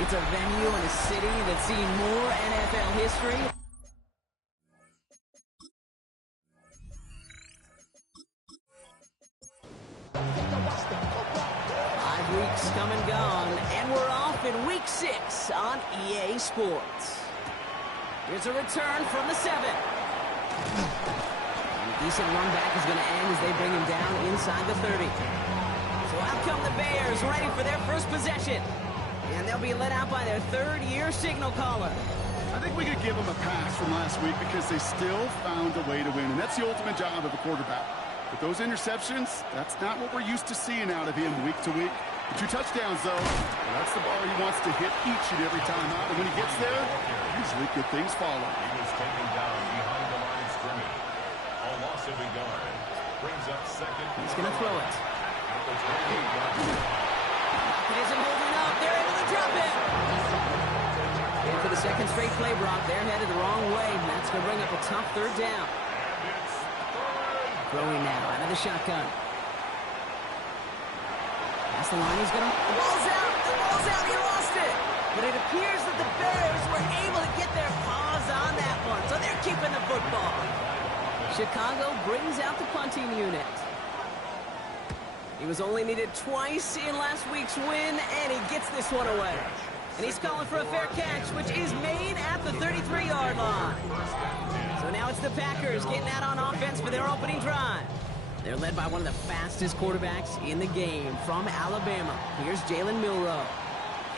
It's a venue and a city that's seen more NFL history. 5 weeks come and gone, and we're off in week 6 on EA Sports. Here's a return from the 7. And a decent run back is going to end as they bring him down inside the 30. So out come the Bears, ready for their first possession. And they'll be led out by their third-year signal caller. I think we could give them a pass from last week because they still found a way to win, and that's the ultimate job of a quarterback. But those interceptions, that's not what we're used to seeing out of him week to week. The 2 touchdowns, though, that's the ball he wants to hit each and every time out. And when he gets there, usually good things follow. He was taken down behind the line of scrimmage. A loss of a yard. Brings up second. He's going to throw it. At the 28-yard line. It isn't holding up. They're able to drop it. And for the second straight play, Brock, they're headed the wrong way. And that's going to bring up a tough third down. Throwing now out of the shotgun. Past the line, he's going to... The ball's out! The ball's out! He lost it! But it appears that the Bears were able to get their paws on that one. So they're keeping the football. Chicago brings out the punting unit. He was only needed twice in last week's win, and he gets this one away. And he's calling for a fair catch, which is made at the 33-yard line. So now it's the Packers getting out on offense for their opening drive. They're led by one of the fastest quarterbacks in the game from Alabama. Here's Jalen Milroe.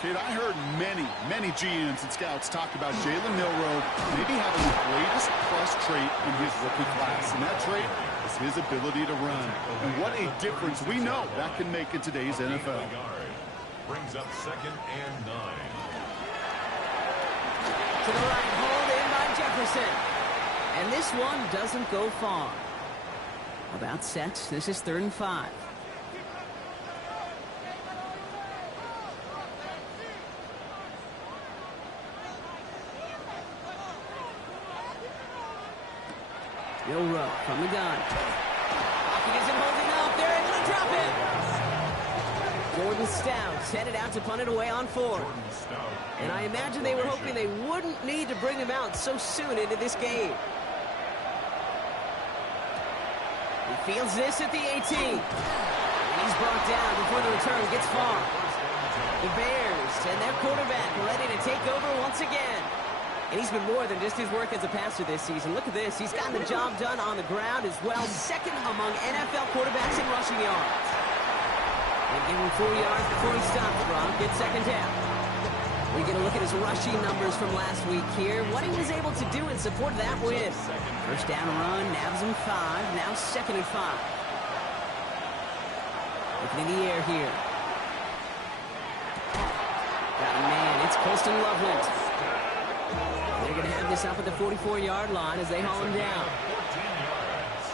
Kid, I heard many GMs and scouts talk about Jalen Milroe maybe having the greatest plus trait in his rookie class. And that trait is his ability to run. And what a difference we know that can make in today's NFL. Brings up second and 9. To the right, hold in by Jefferson. And this one doesn't go far. About set. This is 3rd and 5. Milroe from the gun. Pocket isn't holding up. They're able to drop it. Jordan Stout headed out to punt it away on 4. And I imagine they were hoping they wouldn't need to bring him out so soon into this game. He fields this at the 18. And he's brought down before the return gets far. The Bears and their quarterback ready to take over once again. And he's been more than just his work as a passer this season. Look at this. He's gotten the job done on the ground as well. Second among NFL quarterbacks in rushing yards. They give him 4 yards before he stops, Brock. It's second down. We get a look at his rushing numbers from last week here. What he was able to do in support of that win. First down run, nabs him 5. Now 2nd and 5. Looking in the air here. Got a man. It's Colston Loveland. They're going to have this up at the 44-yard line as they haul him down. 14 yards.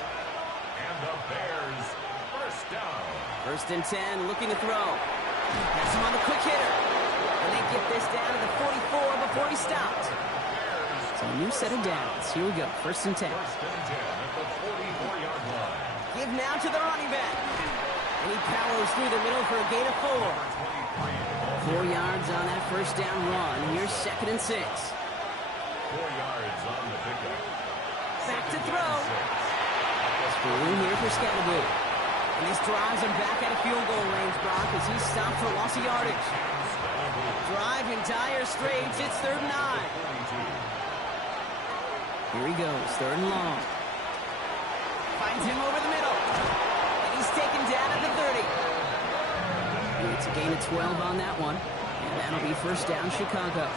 And the Bears first down. 1st and 10, looking to throw. Has him on the quick hitter. And they get this down to the 44 before he stopped. So a new set of downs. Here we go, 1st and 10. 1st and 10 at the 44-yard line. Give now to the running back. And he powers through the middle for a gain of 4. 4 yards on that first down run. Here's 2nd and 6. 4 yards on the pickup. Back to throw. Room here for Scalaboo. And this drives him back out of field goal range, Brock, as he's stopped for loss of yardage. Drive in dire straits. It's 3rd and 9. Here he goes, 3rd and long. Finds him over the middle. And he's taken down at the 30. It's a gain of 12 on that one. And that'll be first down, Chicago.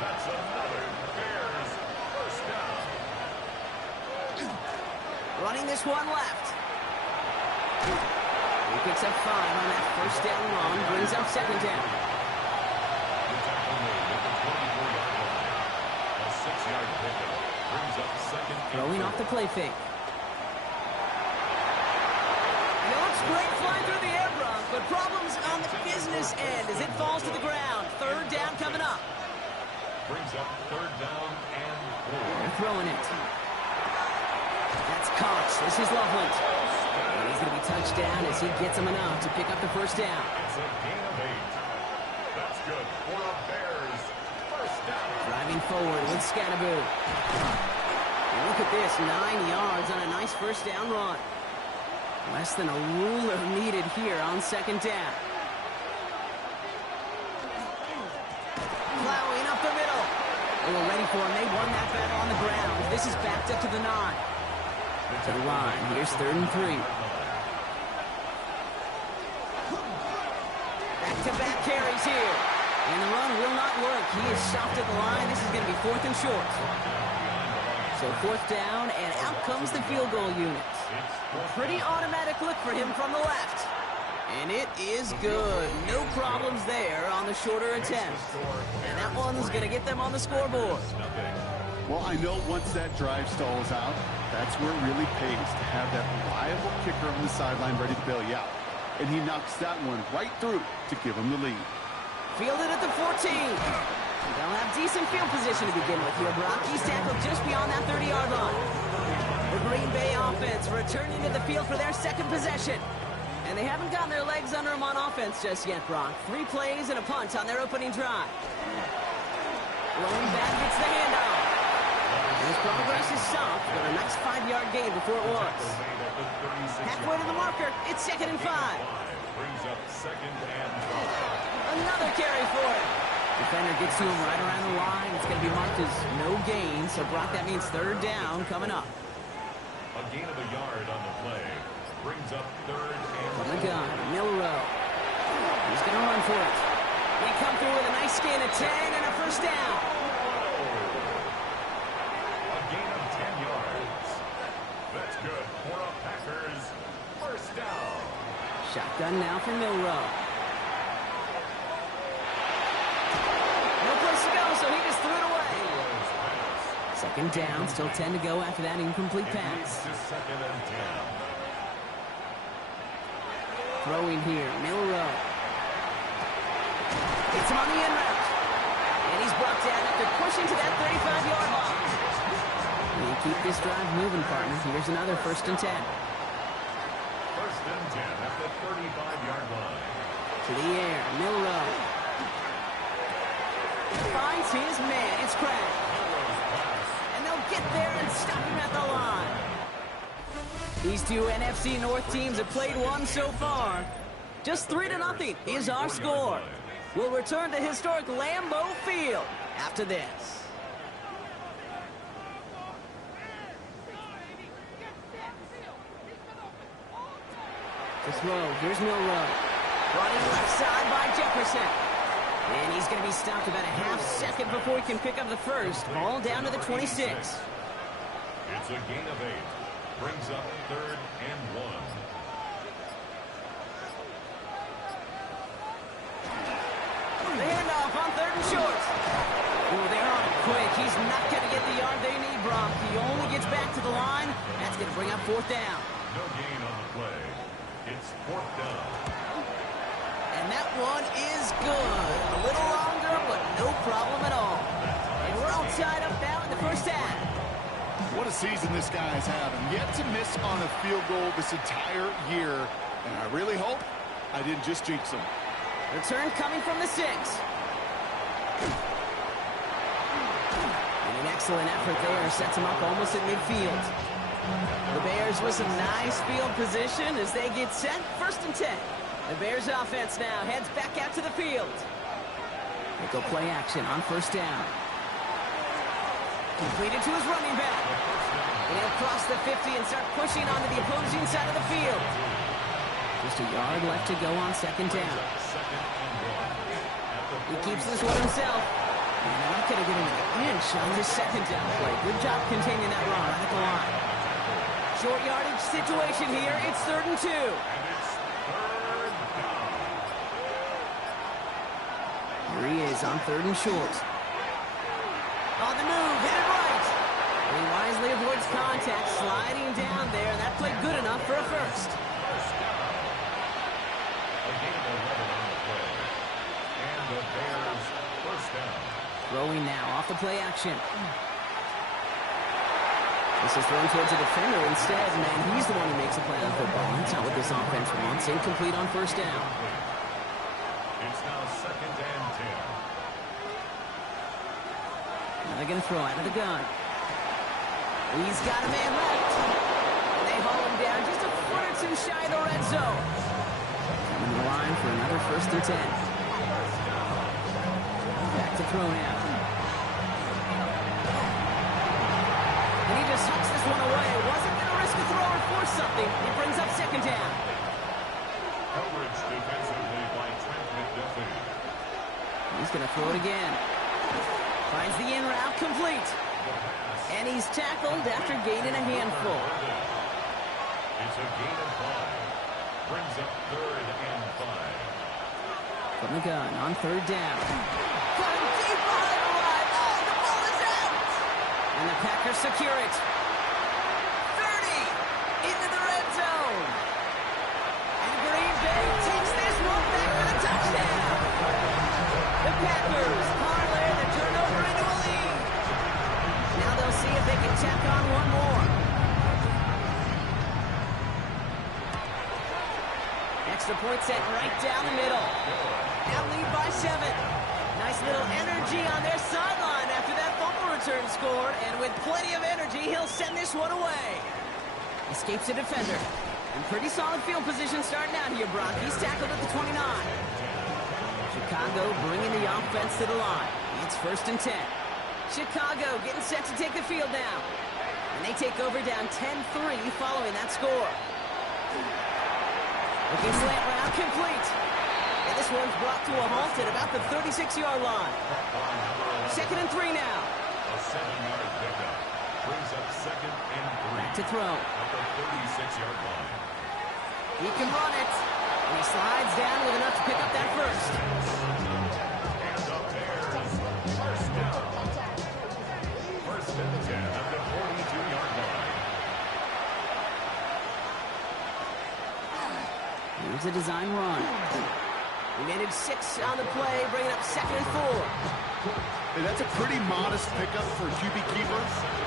That's another Bears first down. Running this one left. He picks up 5 on that first down run. Brings up 2nd down. The tackle made at the 24-yard line. A 6-yard pickup brings up second. Throwing off the play fake. And it looks great flying through the air, Brock, but problems on the business end as it falls to the ground. 3rd down coming up. Brings up 3rd down and 4. They're throwing it. That's Cox. This is Loveland. And he's going to be touched down as he gets him enough to pick up the first down. It's a gain of 8. That's good. 4 up Bears first down. Driving forward with Scatterboo. And look at this, 9 yards on a nice first down run. Less than a ruler needed here on second down. Plowing up the middle. They were ready for him. They won that battle on the ground. This is backed up to the 9. To the line. Here's 3rd and 3. Back-to-back carries here. And the run will not work. He is stopped at the line. This is going to be 4th and short. So 4th down, and out comes the field goal unit. Pretty automatic look for him from the left. And it is good. No problems there on the shorter attempt. And that one's going to get them on the scoreboard. Well, I know once that drive stalls out, that's where it really pays to have that reliable kicker on the sideline ready to bail you out. And he knocks that one right through to give him the lead. Fielded at the 14. They'll have decent field position to begin with here. Brock, he's tackled just beyond that 30-yard line. The Green Bay offense returning to the field for their second possession. And they haven't gotten their legs under them on offense just yet, Brock. 3 plays and a punt on their opening drive. Rolling back gets the handoff. His progress is soft, but a nice 5-yard gain before it was. Halfway to the marker, it's 2nd and 5. Brings up 2nd and 5. Another carry for him. Defender gets to him right around the line. It's going to be marked as no gain, so Brock, that means 3rd down coming up. A gain of a yard on the play. Brings up 3rd and From the gun, Milrow. He's going to run for it. We come through with a nice gain of 10 and a first down. a gain of 10 yards. That's good for a Packers first down. Shotgun now for Milrow. No place to go, so he just threw it away. 2nd down, still 10 to go after that incomplete pass. To 2nd and 10. Throwing here, Milrow. Hits him on the in route. And he's brought down after pushing to that 35-yard line. They keep this drive moving, partner. Here's another 1st and 10. 1st and 10 at the 35-yard line. To the air, Milrow. Finds his man. It's Craig. And they'll get there and stop him at the line. These two NFC North teams have played one so far. Just 3-0 is our score. We'll return to historic Lambeau Field after this. To throw, here's Milrow. Running left side by Jefferson. And he's going to be stopped about a half-second before he can pick up the first. Ball down to the 26. It's a gain of 8. Brings up 3rd and 1. The handoff on 3rd and short. Ooh, they're on it quick. He's not going to get the yard they need, Brock. He only gets back to the line. That's going to bring up 4th down. No gain on the play. It's 4th down. And that one is good. A little longer, but no problem at all. And we're all tied up now in the first half. What a season this guy's having. Yet to miss on a field goal this entire year. And I really hope I didn't just jinx him. Return coming from the 6. And an excellent effort there sets him up almost at midfield. The Bears with some nice field position as they get set. 1st and 10. The Bears offense now heads back out to the field. They go play action on 1st down. Completed to his running back. And he'll cross the 50 and start pushing onto the opposing side of the field. Just a yard left to go on 2nd down. He keeps this one himself. And they're not going to get him an inch on this 2nd down play. Good job containing that run right at the line. Short yardage situation here. It's 3rd and 2. Here he is on 3rd and short. On the move, hit it right. And he wisely avoids contact, sliding down there. That played good enough for a first. A gain of 11 on the play. And the Bears first down. Throwing now off the play action. This is thrown towards a defender instead, man. He's the one who makes a play on football. That's not what this offense wants. Incomplete on 1st down. It's now 2nd and 10. Now they're going to throw out of the gun. He's got a man left. And they haul him down just a foot or two shy of the red zone. Coming to the line for another 1st and 10. Back to throw now. And he just hucks this one away. Wasn't going to risk a throw or force something. It brings up 2nd down. Coverage defensively by Trent McDuffie. He's going to throw it again. Finds the in route complete. And he's tackled after gaining a handful. It's a gain of 5. Brings up 3rd and 5. From the gun on 3rd down. Got him deep behind the line. Oh, the ball is out. And the Packers secure it. 30 into the red zone. And Green Bay takes this one back for the touchdown. The Packers parlay the turnover into a lead. Now they'll see if they can tack on one more. Extra point set right down the middle. Now lead by 7. Nice little energy on their sideline after that fumble return scored. And with plenty of energy, he'll send this one away. Escapes a defender. And pretty solid field position starting out here, Brock. He's tackled at the 29. Chicago bringing the offense to the line. It's 1st and 10. Chicago getting set to take the field now. And they take over down 10-3 following that score. Looking slant route complete. And this one's brought to a halt at about the 36-yard line. 2nd and 3 now. A 7-yard pickup. Brings up 2nd and 3. Back to throw. At the 36-yard line. He can run it. And he slides down with enough to pick up that first. And the Bears. 1st down. 1st and 10 at the 42-yard line. Here's a design run. We made it 6 on the play, bringing up 2nd and 4. Hey, that's a pretty modest pickup for a QB keeper.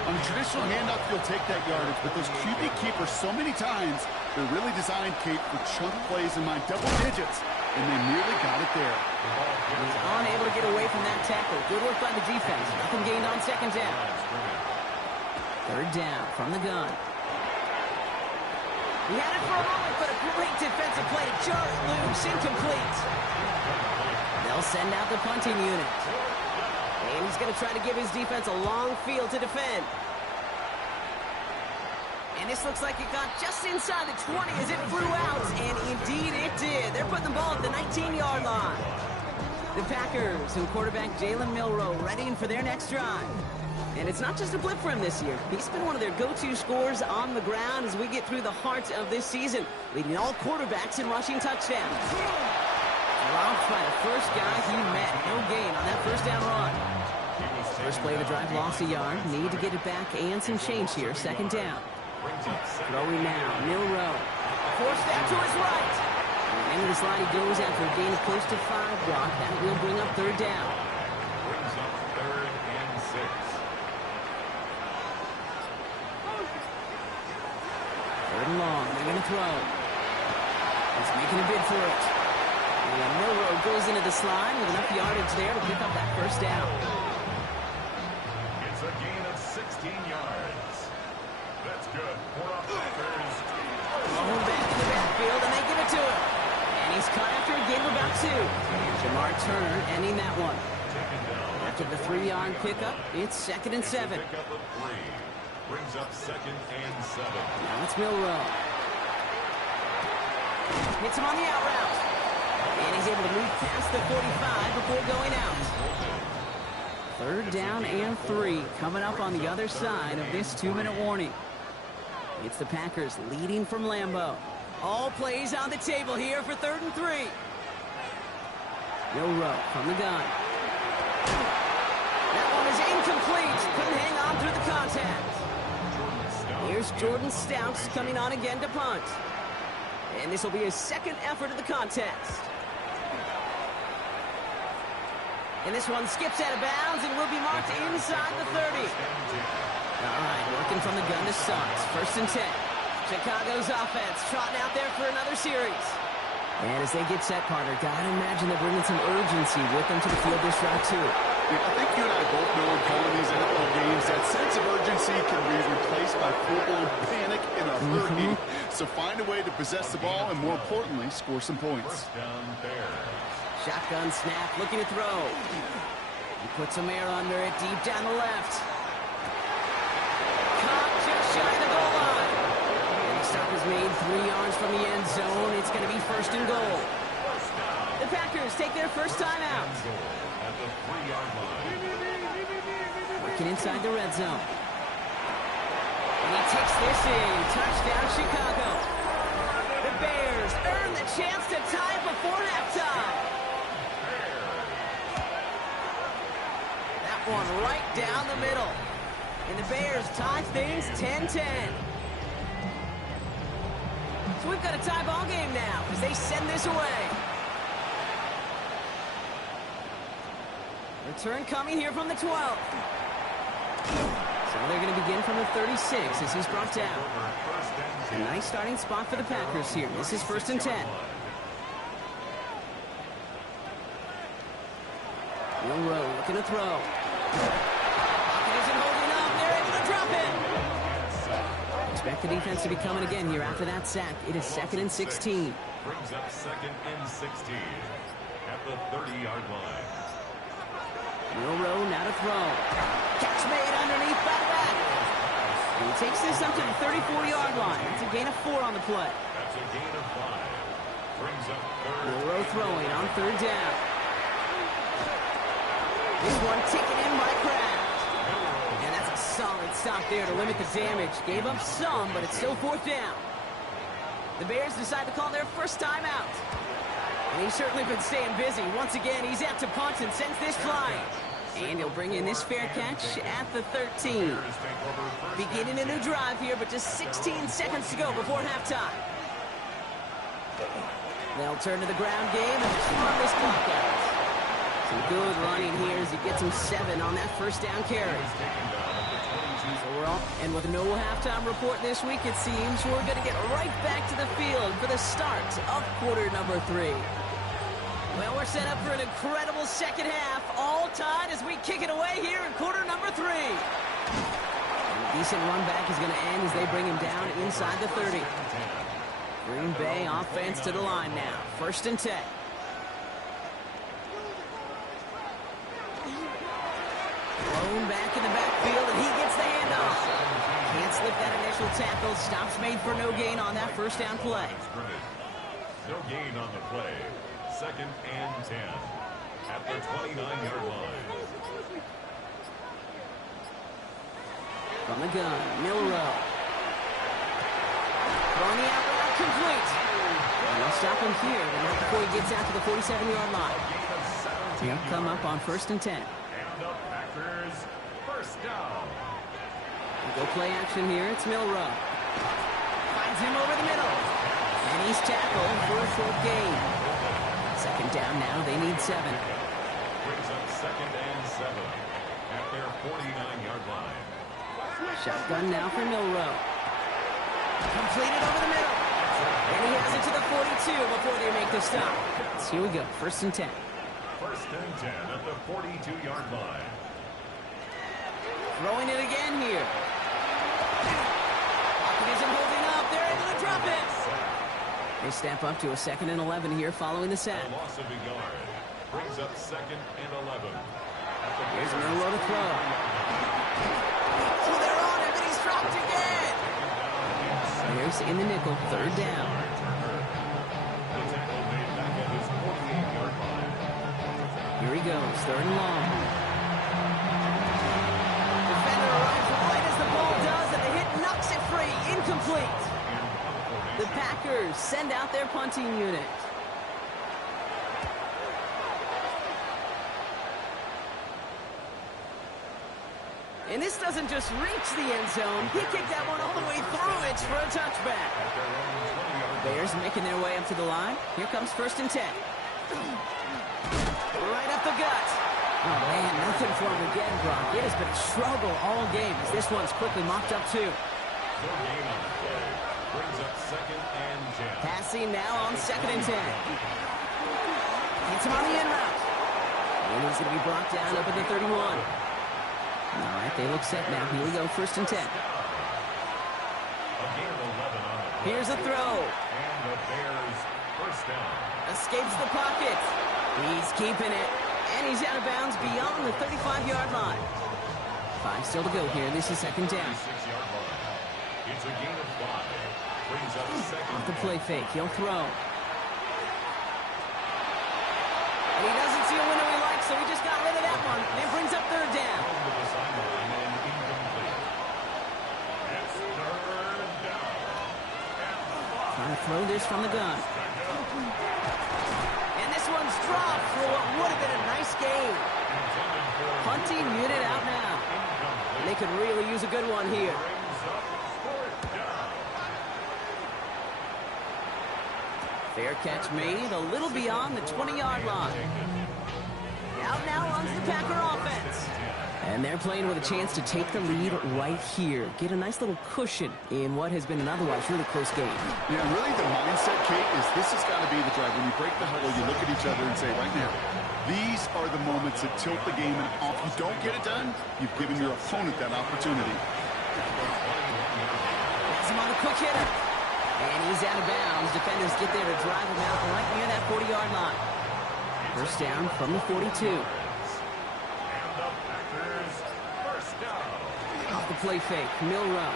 On a traditional handoff, you'll take that yardage, but those QB keepers, so many times, they're really designed, Kate, for chunk plays in my double digits, and they nearly got it there. He's unable to get away from that tackle. Good work by the defense. Nothing gained on 2nd down. 3rd down from the gun. He had it for a moment, but a great defensive play to jar it loose, incomplete. They'll send out the punting unit. And he's going to try to give his defense a long field to defend. And this looks like it got just inside the 20 as it flew out, and indeed it did. They're putting the ball at the 19-yard line. The Packers and quarterback Jalen Milroe readying for their next drive. And it's not just a blip for him this year. He's been one of their go-to scorers on the ground as we get through the heart of this season, leading all quarterbacks in rushing touchdowns. Dropped by the first guy he met. No gain on that 1st down run. First play of the drive lost a yard. Need to get it back and some change here. 2nd down. Throwing now. Milroe. Forced out to his right. End of the slide, he goes after a gain of close to 5 block. That will bring up 3rd down. Brings up 3rd and 6. 3rd and long. They're going to throw. He's making a bid for it. And Milroe goes into the slide with enough yardage there to pick up that 1st down. It's a gain of 16 yards. That's good for our Packers. Thrown back in the backfield, and they give it to him. And he's caught after a gain of about 2. And Jamar Turner ending that one. After the 3-yard pickup, it's 2nd and 7. Pickup of 3. Brings up 2nd and 7. Now it's Milroe. Hits him on the out route. And he's able to move past the 45 before going out. 3rd down and 3 coming up on the other side of this 2-minute warning. It's the Packers leading from Lambeau. All plays on the table here for 3rd and 3. Milroe from the gun. That one is incomplete. Couldn't hang on through the contact. Here's Jordan Stouts coming on again to punt. And this will be his 2nd effort of the contest. And this one skips out of bounds and will be marked inside the 30. All right, working from the gun to Suggs. 1st and 10. Chicago's offense trotting out there for another series. And as they get set, Carter, gotta imagine they're bringing some urgency with them to the field this drive, too. Yeah, I think you and I both know in calling these NFL games that sense of urgency can be replaced by full-blown panic in a hurry. So find a way to possess the ball and, more importantly, score some points. First down, Bears. Shotgun snap, looking to throw. He puts some air under it, deep down the left. Caught just shy of the goal line. And the stop is made 3 yards from the end zone. It's going to be first and goal. The Packers take their first time out. At the 3-yard line. Working inside the red zone. And he takes this in. Touchdown, Chicago. The Bears earn the chance to tie it before halftime. That one right down the middle. And the Bears tie things 10-10. So we've got a tie ball game now as they send this away. Return coming here from the 12. So they're going to begin from the 36 as he's brought down. A nice starting spot for the Packers here. This is first and 10. Milroe looking to throw. Pocket isn't holding up. They're able to drop it. Expect the defense to be coming again here after that sack. It is second and 16. Brings up second and 16 at the 30-yard line. Milroe now to throw. Catch made underneath by the back. And he takes this up to the 34-yard line. It's a gain of 4 on the play. That's a gain of 5. Brings up third. Milroe throwing on third down. This one taken in by Kraft. And that's a solid stop there to limit the damage. Gave up some, but it's still fourth down. The Bears decide to call their first time out. And he's certainly been staying busy. Once again, he's out to punt and sends this flying. And he'll bring in this fair catch at the 13. Beginning a new drive here, but just 16 seconds to go before halftime. They'll turn to the ground game and run this clock out. Some good running here as he gets him 7 on that first down carry. So we're all, and with no halftime report this week, it seems we're going to get right back to the field for the start of quarter number 3. Well, we're set up for an incredible second half, all tied as we kick it away here in quarter number 3. And a decent run back is going to end as they bring him down inside the 30. Green Bay offense to the line now. First and 10. Thrown back in the backfield, and he gets the handoff. Can't slip that initial tackle. Stops made for no gain on that first down play. No gain on the play. Second and 10 at the 29-yard line. From the gun, Milroe. Throwing the out route complete. And they'll stop him here, but not before he gets out to the 47-yard line. He'll come up on first and 10. And the Packers first down. Go play action here. It's Milroe. Finds him over the middle. And he's tackled for a short gain. Second down now. They need 7. Brings up second and 7 at their 49-yard line. Shotgun now for Milroe. Completed over the middle. And he has it to the 42 before they make the stop. So here we go. First and 10. First and 10 at the 42-yard line. Throwing it again here. Pocket isn't holding up. They're able to drop it. They step up to a second and 11 here following the sack. A loss of a yard. Brings up second and 11. Here's Milroe to throw. Oh, they're on him, and he's dropped again. Here's in the nickel, third down. The tackle made back at his 48-yard line. Here he goes, third and long. Defender arrives right as the ball does, and the hit knocks it free. Incomplete. The Packers send out their punting unit. And this doesn't just reach the end zone. He kicked that one all the way through it for a touchback. Bears making their way up to the line. Here comes first and 10. Right up the gut. Oh, man, nothing for him again, Brock. It has been a struggle all game as this one's quickly mopped up, too. No gain on the play. Brings up second and 10. Passing now on second and 10. Gets him on the in route. And he's going to be brought down up at the 31. All right, they look set now. Here we go, 1st and 10. Here's a throw. And the Bears first down. Escapes the pocket. He's keeping it. And he's out of bounds beyond the 35-yard line. 5 still to go here. This is 2nd down. 6-yard line. It's a gain of 5. Brings up second. Off the play fake. He'll throw. And he doesn't see a window he likes, so he just got rid of that one. And it brings up 3rd down. To the sideline and incomplete. It's 3rd down. Trying to throw this from the gun. And this one's dropped for what would have been a nice game. Punting unit out now. And they could really use a good one here. Brings up 4th down. Fair catch made a little beyond the 20-yard line. Out now runs the Packer offense. And they're playing with a chance to take the lead right here. Get a nice little cushion in what has been an otherwise really close game. Yeah, really the mindset, Kate, is this has got to be the drive. When you break the huddle, you look at each other and say, right now, these are the moments that tilt the game. And if you don't get it done, you've given your opponent that opportunity. Has him on a quick hitter. And he's out of bounds. Defenders get there to drive him out right near that 40-yard line. First down from the 42. And the Packers first down. Off the play fake, Milrow.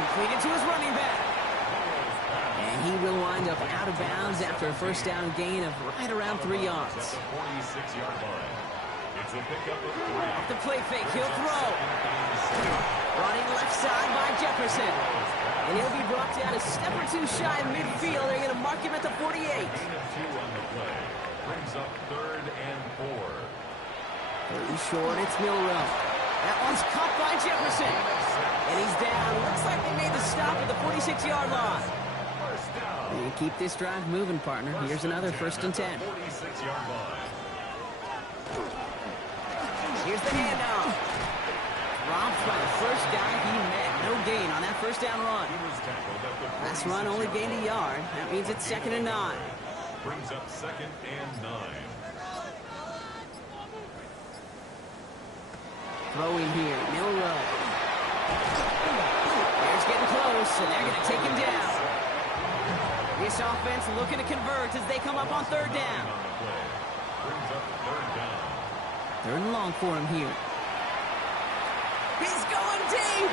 Completed to his running back. And he will wind up out of bounds after a first down gain of right around 3 yards. At the 46-yard line. It's a pickup of 3. Off the play fake, he'll throw. Running left side by Jefferson. And he'll be brought down a step or two shy of midfield. They're going to mark him at the 48. Gain of 2 on the play. Brings up 3rd and 4. 3rd short, it's Milrow. That one's caught by Jefferson. And he's down. Looks like they made the stop at the 46-yard line. First down. And keep this drive moving, partner. Here's another 1st and 10. 46-yard line. Here's the handoff. Dropped by the first guy he met. No gain on that first down run. He was tackled at the Last run only gained a yard. That means it's 2nd and 9. Brings up 2nd and 9. Throwing here, Milrow. Bears getting close, and they're going to take him down. This offense looking to convert as they come up on 3rd down. On the play. Brings up 3rd down. 3rd and long for him here. He's going deep.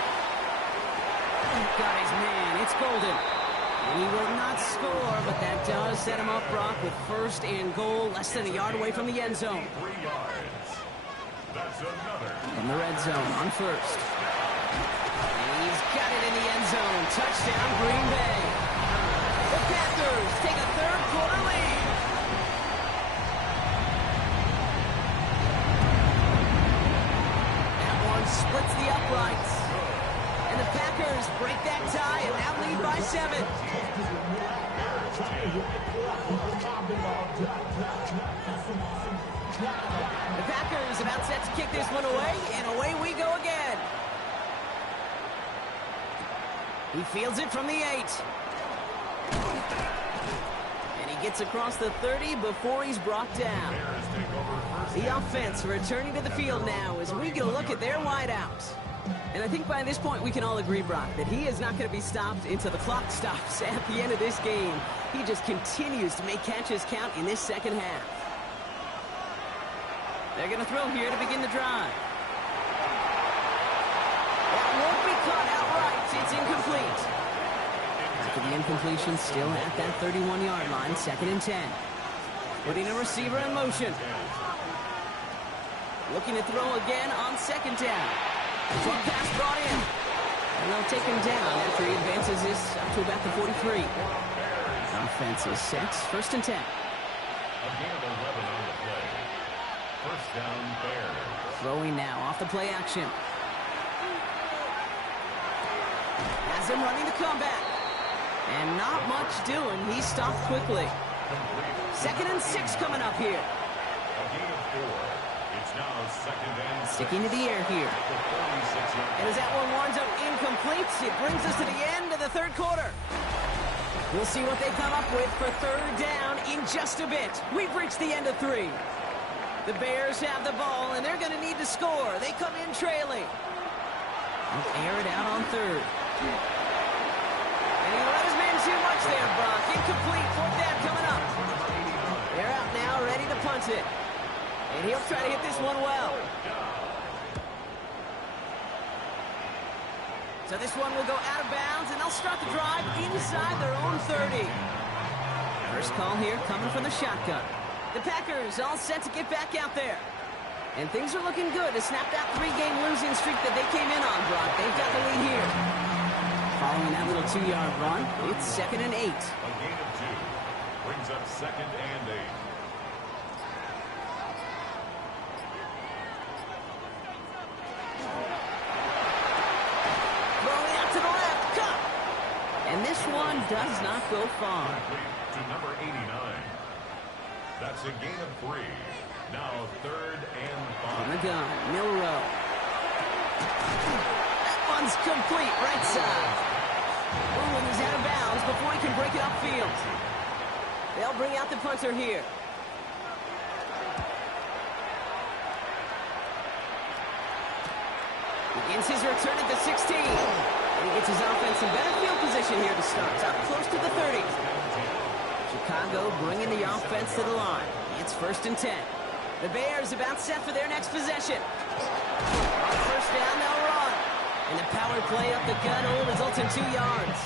Got his man. It's Golden. And he will not score, but that does set him up, Brock, with 1st and goal, less than a yard away from the end zone. 3 yards. That's another. From the red zone on 1st. And he's got it in the end zone. Touchdown, Green Bay. The Panthers take a 3rd quarter lead. That one splits the uprights. And the Packers break that tie and now lead by 7. The Packers about set to kick this one away, and away we go again. He fields it from the 8. And he gets across the 30 before he's brought down. The offense returning to the field now as we get a look at their wideouts. And I think by this point we can all agree, Brock, that he is not going to be stopped until the clock stops at the end of this game. He just continues to make catches count in this second half. They're going to throw here to begin the drive. That won't be caught outright. It's incomplete. After the incompletion, still at that 31-yard line, 2nd and 10. Putting a receiver in motion. Looking to throw again on 2nd down. Short pass brought in. And they'll take him down after he advances this up to about the 43. Offense is set. 1st and 10. A gain of 11 on the play. First down, Bears. Throwing now off the play action. Has him running the comeback. And not much doing. He stopped quickly. 2nd and 6 coming up here. A gain of 4. It's now 2nd and 6. Sticking to the air here. The 46-yard And as that one winds up incomplete, it brings us to the end of the 3rd quarter. We'll see what they come up with for third down in just a bit. We've reached the end of 3. The Bears have the ball, and they're going to need to score. They come in trailing. They'll air it out on third. And he let his man too much there, Brock. Incomplete. Fourth down coming up. They're out now, ready to punt it. And he'll try to hit this one well. So this one will go out of bounds, and they'll start the drive inside their own 30. First call here coming from the shotgun. The Packers all set to get back out there. And things are looking good to snap that 3-game losing streak that they came in on, Brock. They've got the lead here. Following that little 2-yard run, it's 2nd and 8. A gain of 2 brings up 2nd and 8. Throwing out to the left, cut. And this one does not go far. To number 89. That's a gain of 3. Now 3rd and 5. On the gun, Milrow. That one's complete, right side. Ooh, and he's out of bounds before he can break it upfield. They'll bring out the punter here. Begins his return at the 16. And he gets his offense in better field position here to start. Up close to the 30. Chicago bringing the offense to the line. It's 1st and 10. The Bears about set for their next possession. On first down, they'll run. And the power play up the gut will result in 2 yards.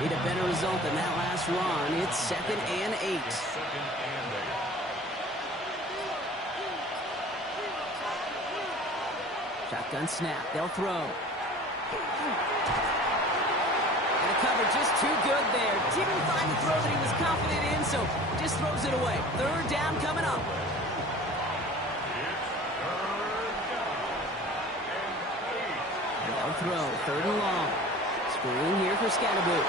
Need a better result than that last run. It's 2nd and 8. Shotgun snap. They'll throw. And the cover just too good there. Didn't find the throw that he was confident in, so just throws it away. 3rd down coming up. They'll throw. 3rd and long. Screen here for Scatterboot.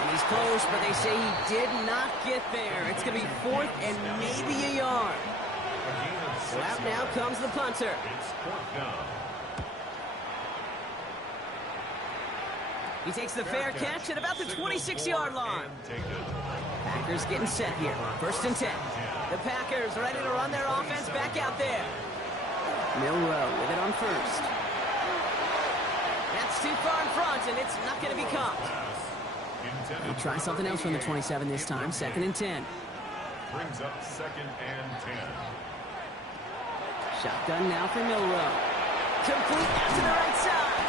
And he's close, but they say he did not get there. It's going to be 4th and maybe a yard. So out now comes the punter. It's 4th down. He takes the fair catch at about the 26-yard line. Packers getting set here. 1st and 10. The Packers ready to run their offense back out there. Milrow with it on first. That's too far in front, and it's not going to be caught. They'll try something else from the 27 this time. 2nd and 10. Brings up 2nd and 10. Shotgun now for Milrow. Complete out to the right side.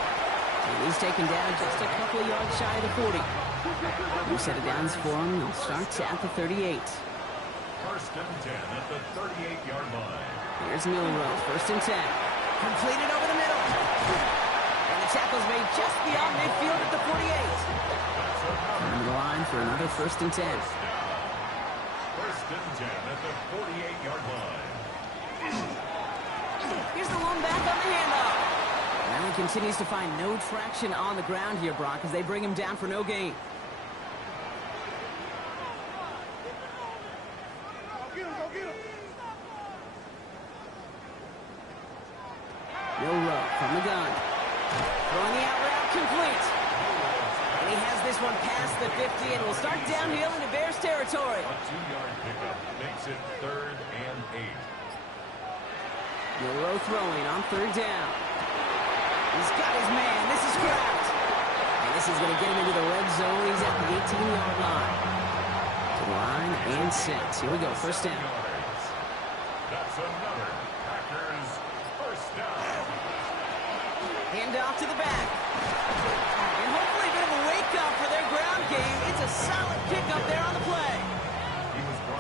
And he's taken down just a couple of yards shy of the 40. New set of downs for him. They'll start at the 38. 1st and 10 at the 38-yard line. Here's Milrow. 1st and 10. Completed over the middle. And the tackle's made just beyond midfield at the 48. On the line for another 1st and 10. 1st and 10 at the 48-yard line. Here's the one back on the handoff. Allen continues to find no traction on the ground here, Brock, as they bring him down for no gain. Milrow from the gun. Throwing the out route complete. And he has this one past the 50 and will start downhill into Bears territory. A 2-yard pickup makes it 3rd and 8. Milrow throwing on 3rd down. He's got his man. This is Kraft. And this is going to get him into the red zone. He's at the 18-yard line. To the line and set. Here we go. 1st down. That's another Packers 1st down. Hand off to the back. And hopefully a bit of a wake-up for their ground game. It's a solid pickup there on the play.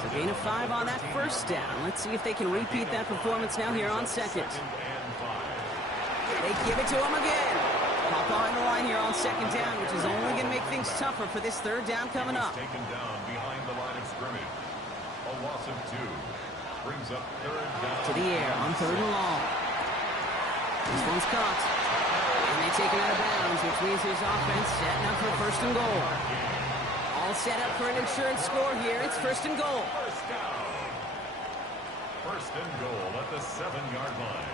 So gain of 5 on that 1st down. Let's see if they can repeat that performance now here on 2nd. They give it to him again. Pop behind the line here on 2nd down, which is only going to make things tougher for this 3rd down coming up. Taken down behind the line of scrimmage. A loss of 2 brings up 3rd down. To the air on 3rd and long. This one's caught. And they take him out of bounds, which means his offense setting up for 1st and goal. All set up for an insurance score here. It's 1st and goal. 1st down. 1st and goal at the 7-yard line.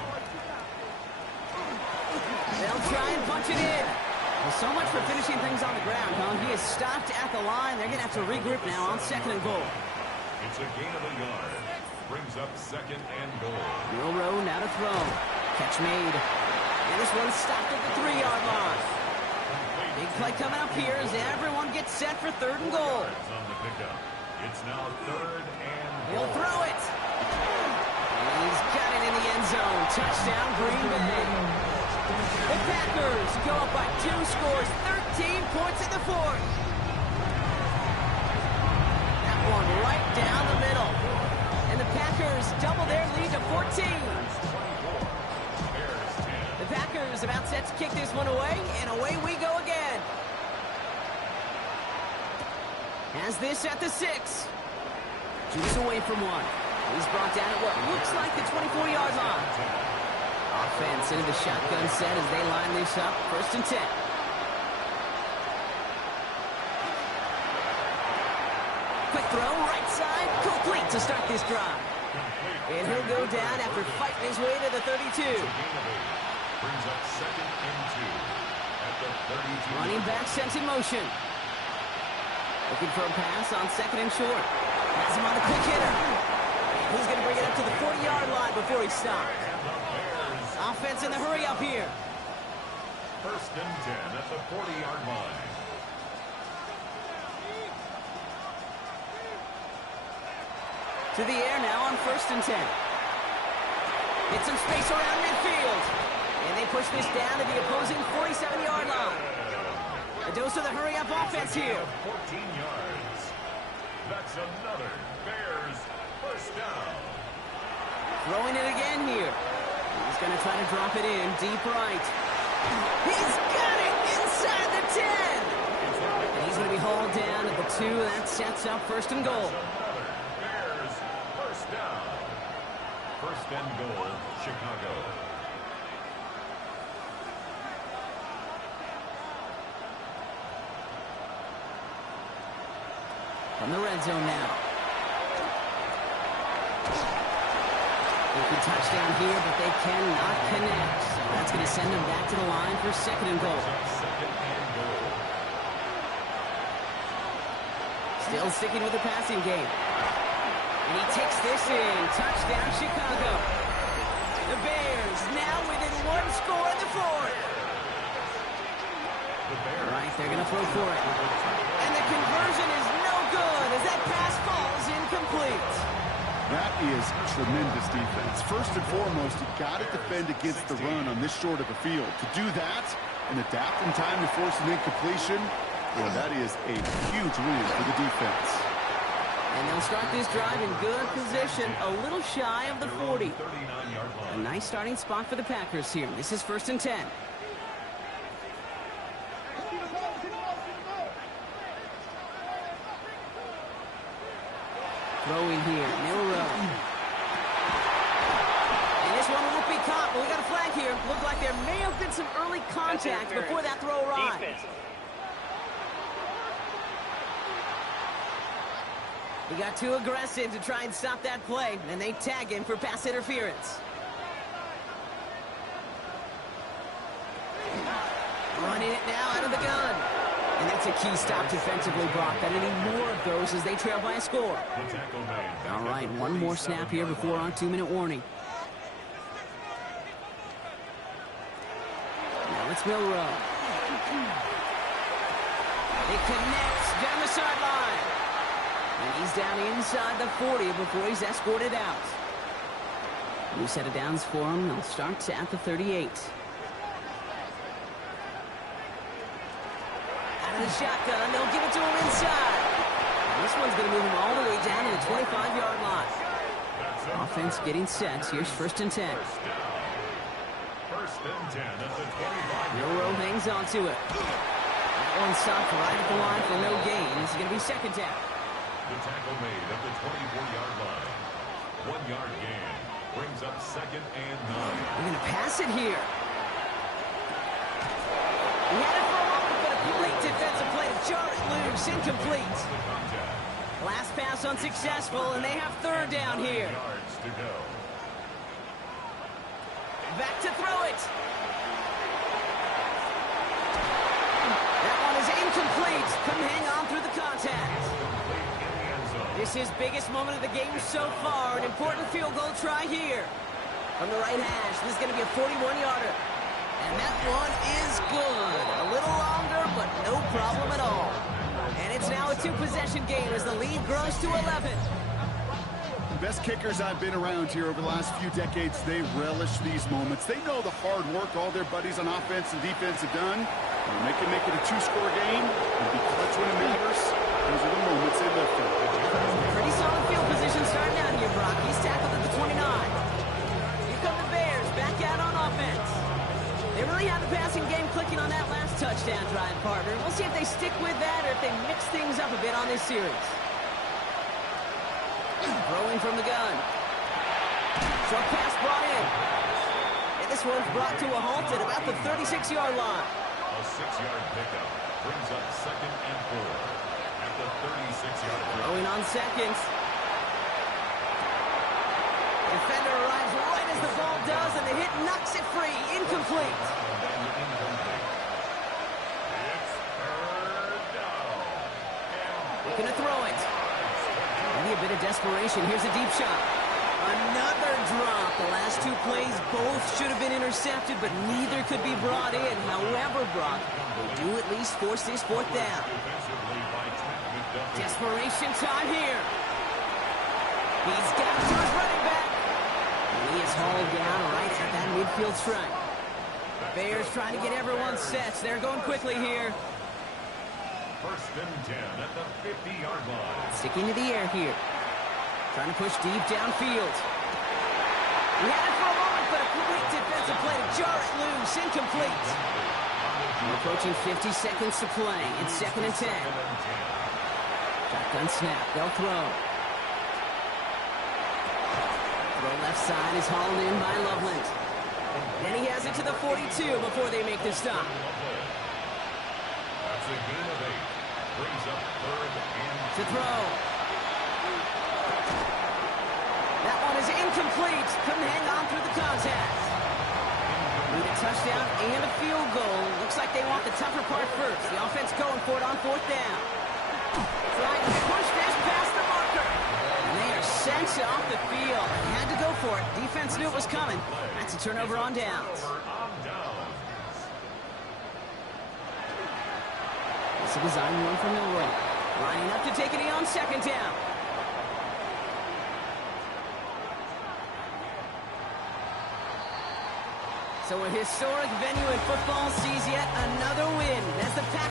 They'll try and punch it in. Well, so much for finishing things on the ground, huh? He is stopped at the line. They're going to have to regroup now on 2nd and goal. It's a gain of a yard. Brings up 2nd and goal. Milroe now to throw. Catch made. And this one's stopped at the 3-yard line. Big play coming up here as everyone gets set for 3rd and goal. On the pickup. It's now 3rd and He'll goal. throw it. And he's got it in the end zone. Touchdown, Green Bay. The Packers go up by 2 scores, 13 points in the 4th. That one right down the middle. And the Packers double their lead to 14. The Packers about set to kick this one away, and away we go again. Has this at the 6. Juice away from one. He's brought down at what looks like the 24-yard line. Offense into the shotgun set as they line this up. 1st and 10. Quick throw, right side, complete to start this drive. And he'll go down after fighting his way to the 32. Brings up 2nd and 2 at the 32. Running back sent in motion. Looking for a pass on 2nd and short. Has him on the quick hitter. He's going to bring it up to the 40-yard line before he stops. Offense in the hurry up here. 1st and 10 at the 40-yard line. To the air now on 1st and 10. Get some space around midfield. And they push this down to the opposing 47-yard line. A dose of the hurry-up offense here. 14 yards. That's another Bears 1st down. Throwing it again here. He's going to try to drop it in deep right. He's got it inside the 10. And he's going to be hauled down at the 2. That sets up 1st and goal. Another Bears 1st down. 1st and goal, Chicago. From the red zone now. They could touchdown here, but they cannot connect. So that's going to send them back to the line for 2nd and goal. 2nd and goal. Still sticking with the passing game. And he takes this in. Touchdown, Chicago. The Bears now within 1 score in the 4th. The Bears. Right, they're going to throw for it. And the conversion is no good as that pass falls incomplete. That is tremendous defense. First and foremost, you got to defend against the run on this short of a field. To do that and adapt in time to force an incompletion, well, that is a huge win for the defense. And they'll start this drive in good position, a little shy of the 40. 39-yard A line. nice starting spot for the Packers here. This is 1st and 10. Throwing here, Milroe. And this one won't be caught, but we got a flag here. Looked like there may have been some early contact before that throw arrived. He got too aggressive to try and stop that play, and they tag him for pass interference. Running it now out of the gun. And that's a key stop defensively, Brock. Got any more of those as they trail by a score. The tackle made. All right, one more snap here before our 2-minute warning. Now it's Milroe. It connects down the sideline. And he's down inside the 40 before he's escorted out. New set of downs for him. They'll start at the 38. Out of the shotgun, they'll give it to him inside. And this one's going to move him all the way down to the 25-yard line. Offense getting set. Here's 1st and 10. 1st and 10 at the 25. Milroe hangs on to it. That one stopped right at the line for no gain. This is going to be 2nd down. The tackle made at the 24-yard line. 1-yard gain. Brings up 2nd and 9. We're going to pass it here. He had it for a moment, but a great defensive play to jar it loose. Incomplete. Last pass unsuccessful, and they have 3rd down here. Yards to go. Back to throw it. incomplete. Couldn't hang on through the contact. This is biggest moment of the game so far. An important field goal try here. From the right hash, this is going to be a 41-yarder. And that one is good. A little longer, but no problem at all. And it's now a two-possession game as the lead grows to 11. The best kickers I've been around here over the last few decades, they relish these moments. They know the hard work all their buddies on offense and defense have done. When they can make it a two-score game and be clutch when it matters, those are the moments they live for. Pretty solid field position starting out here, Brock. He's tackled at the 29. Here come the Bears, back out on offense. They really have the passing game clicking on that last touchdown drive, partner. We'll see if they stick with that or if they mix things up a bit on this series. Throwing from the gun. Short pass brought in. And this one's brought to a halt at about the 36-yard line. A 6-yard pickup brings up 2nd and 4 at the 36-yard line. Throwing on seconds. Defender arrives right as the ball does, and the hit knocks it free. Incomplete. It's 3rd down. Looking to throw it. Maybe a bit of desperation. Here's a deep shot. Another drop. The last two plays both should have been intercepted, but neither could be brought in. However, Brock, they do at least force this 4th down. Defensively by Trent McDuffie. Desperation time here. He's got it to his running back. And he is hauled down right at that midfield stripe. Bears trying to get everyone set. They're going quickly here. 1st and 10 at the 50-yard line. Sticking to the air here. Trying to push deep downfield. He had it for a moment, but a quick defensive play to jar it loose. Incomplete. We're approaching 50 seconds to play. It's 2nd and 10. Shotgun snap. They'll throw. Throw left side is hauled in by Loveland. And he has it to the 42 before they make the stop. That's a gain of 8. Brings up 3rd and To throw. That one is incomplete. Couldn't hang on through the contact. Need a touchdown and a field goal. Looks like they want the tougher part first. The offense going for it on 4th down. Trying to push this past the marker. And they are sent off the field. They had to go for it. Defense knew it was coming. That's a turnover on downs. on down. It's a design run for Milroy. Lining up to take it on 2nd down. So a historic venue in football sees yet another win as the Packers